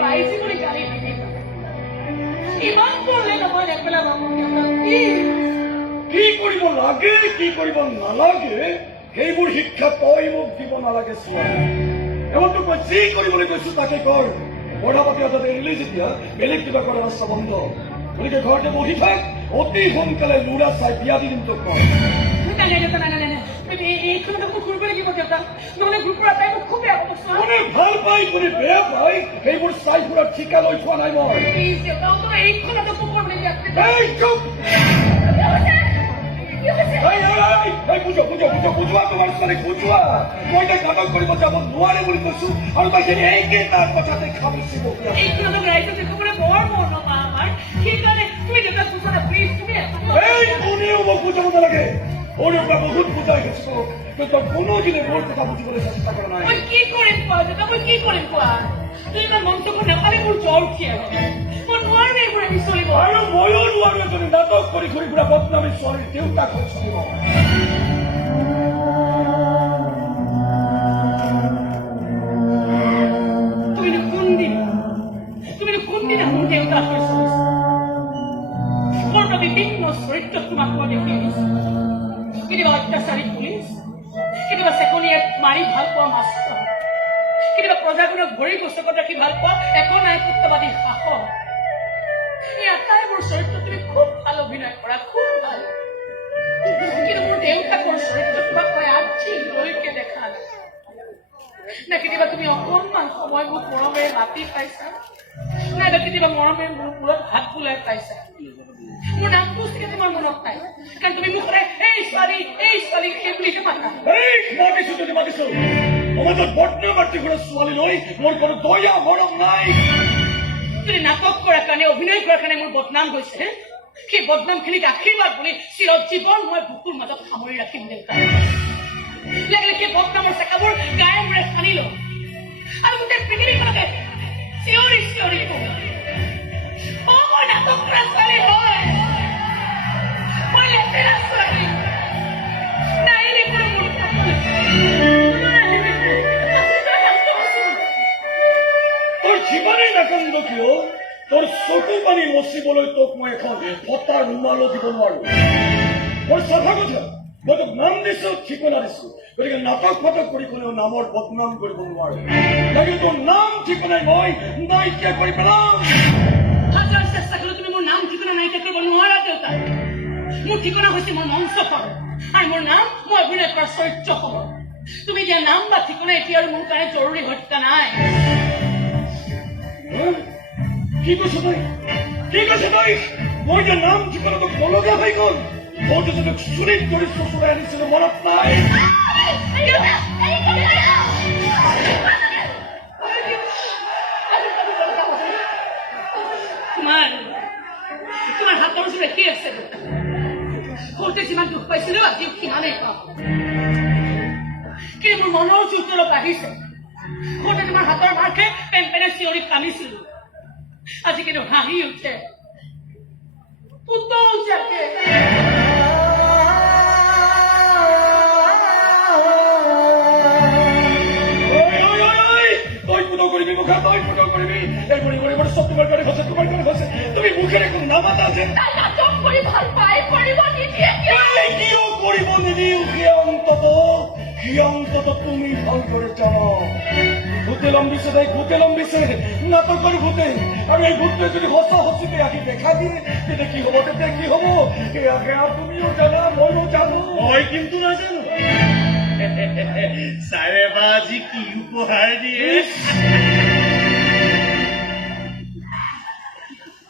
পাইছি বুলি গালি নিদিবা ইমান কৰিলে নহয় নেপেলা বাবু কি কৰিব লাগে কি কৰিব নালাগে সেইবোৰ শিক্ষা তই মোক দিব নালাগে ছোৱালী এমনটো মই যি কৰিবলৈ কৈছো তাকে কৰ পঢ়া পাতি অৰ্থাৎ এৰিলে যেতিয়া বেলেগ কিবা কৰা ৰাস্তা বন্ধ গতিকে ঘৰতে বহি থাক অতি সোনকালে ল'ৰা চাই বিয়া দি দিম তোক কয় এইখনতো ঘূৰিব লাগিব দেউতা নহ'লে গ্ৰুপৰ এটাই মোক খুব বেয়া পাব কোনে ভাল পাই কোনে বেয়া পাই সেইবোৰ চাই ফুৰাৰ ঠিকা লৈ থোৱা নাই মই দেউতা এইখনতো কুকুৰ বুলি এই চুপ বুজোৱা তোমাৰ ছোৱালীক বুজোৱা মই তাইক নাটক কৰিব যাব নোৱাৰে বুলি কৈছো আৰু তাই এইকেইটা কথাতে খাবিছিলো এইখনতো ৰাইজে দেখুৱাবলৈ বৰ মন মা আমাৰ সেইকাৰণে তুমি দেউতাক বুজা না প্লিজ তুমি এই কোনেও মোক বুজাব নালাগে সৰুৰ পৰা বহুত বুজাই গৈছো কিন্তু কোনোদিনে মোৰ কথা বুজিবলৈ চেষ্টা কৰা নাই মই কি কৰিম কোৱা দেউতা মই কি কৰিম কোৱা তুমি ইমান মঞ্চবোৰ নেপালে মোৰ জ্বৰ উঠি আহে মই নোৱাৰো এইবোৰ আমি চলিব আৰু ময়ো নোৱাৰো এজনী নাটক কৰি ঘূৰি ফুৰা বদনামী ছোৱালীৰ দেউতাক হৈ চলিব তুমিনো কোনদিনা মোৰ দেউতাক হৈ চলিছা মোৰ বিভিন্ন চৰিত্ৰত তোমাক মই দেখি আহিছো কেতিয়াবা অত্যাচাৰী পুলিচ কেতিয়াবা চেকনিয়ে মাৰি ভাল পোৱা মাষ্টৰ কেতিয়াবা প্ৰজাজনক ভৰি পুস্তকত ৰাখি ভাল পোৱা একো নাই পুত্ৰবাদী শাসক এই আটাইবোৰ চৰিত্ৰ তুমি খুব ভাল অভিনয় কৰা খুব ভাল কিন্তু মোৰ দেউতাকৰ চৰিত্ৰ তোমাক মই আজিলৈকে দেখা নাই না কেতিয়াবা তুমি অকণমান সময় মোক মৰমেৰে মাতি পাইছা নাইবা কেতিয়াবা মৰমেৰে মোৰ মূৰত হাত বুলাই পাইছা মোৰ নামটো চাগে তোমাৰ মনত নাই কাৰণ তুমি মোক সদায় এই ছোৱালী সেই বুলিহে মাতা মাতিছো যদি মাতিছো সমাজত বদনাম মাতি ঘূৰা ছোৱালী লৈ মোৰ কোনো দয়া মৰম নাই তুমি নাটক কৰাৰ কাৰণে অভিনয় কৰাৰ কাৰণে মোৰ বদনাম হৈছে সেই বদনামখিনিক আশীৰ্বাদ বুলি চিৰজীৱন মই বুকুৰ মাজত সামৰি ৰাখিম দেউতা লাগিলে সেই বদনামৰ চেকাবোৰ গায়ে মূৰে সানি লওঁ আৰু গোটেই পৃথিৱীখনকে চিঞৰি চিঞৰি কওঁ মই নাটক কৰা ছোৱালী হয় মই লেতেৰা ছোৱালী নাইলে কোনো মোৰ তোৰ যিমানেই নাকান্দ কিয় তোৰ চকু পানী মচিবলৈ তোক মই এখন ফটাৰ ৰুমালো দিব নোৱাৰো মোৰ চাফা কথা মই তোক নাম দিছো ঠিকনা দিছো গতিকে নাটক ফাটক কৰি কোনেও নামৰ বদনাম কৰিব নোৱাৰো লাগে তোৰ নাম ঠিকনাই মই নাইকিয়া কৰি পেলাম হাজাৰ চেষ্টা কৰিলে তুমি মোৰ নাম ঠিকনা নাইকিয়া কৰিব নোৱাৰা দেউতা মোৰ ঠিকনা হৈছে মোৰ মঞ্চখন আৰু মোৰ নাম মই অভিনয় কৰা চৰিত্ৰ হ'ব তুমি দিয়া নাম বা ঠিকনা এতিয়া আৰু মোৰ কাৰণে জৰুৰী হত্যা নাই কি কৈছ তই মই যে নাম ঠিকনা তোক নলগা হৈ গ'ল মই যে তোক চুৰিত কৰি চচুৰাই আনিছিলো মনত নাই তোমাৰ হাতৰ ওচৰত কি আছে সৰুতে যিমান দুখ পাইছিলো আজিও সিমানেই পাম কিন্তু মোৰ মনৰ চুৰটো অলপ আহিছে সৰুতে তোমাৰ হাতৰ মাৰখে পেন পেনে চিঞৰি কান্দিছিলো আজি কিন্তু হাঁহি উঠে পুতল যাকে কৰিবি মুখা তই ফুটো কৰিবি এই বুঢ়ী বুঢ়ী চব তোমাৰ কাৰণে হৈছে তুমি মুখেৰে কোনো নামাতা যে নাটক কৰি ভাল পাই কৰিব নিদিয়ে কিয় কৰিব নিদিও সি অন্তত তুমি ভালদৰে জানো ভূতে লম্বিছে নাটকৰ ভূতে আৰু এই ভূতটোৱে যদি সঁচা সঁচিকে আহি দেখা দিয়ে তেতিয়া কি হব সেয়া তুমিও জানা মইও জানো মই কিন্তু নাজানো ছাৰে বা আজি কি উপহাৰ দিয়ে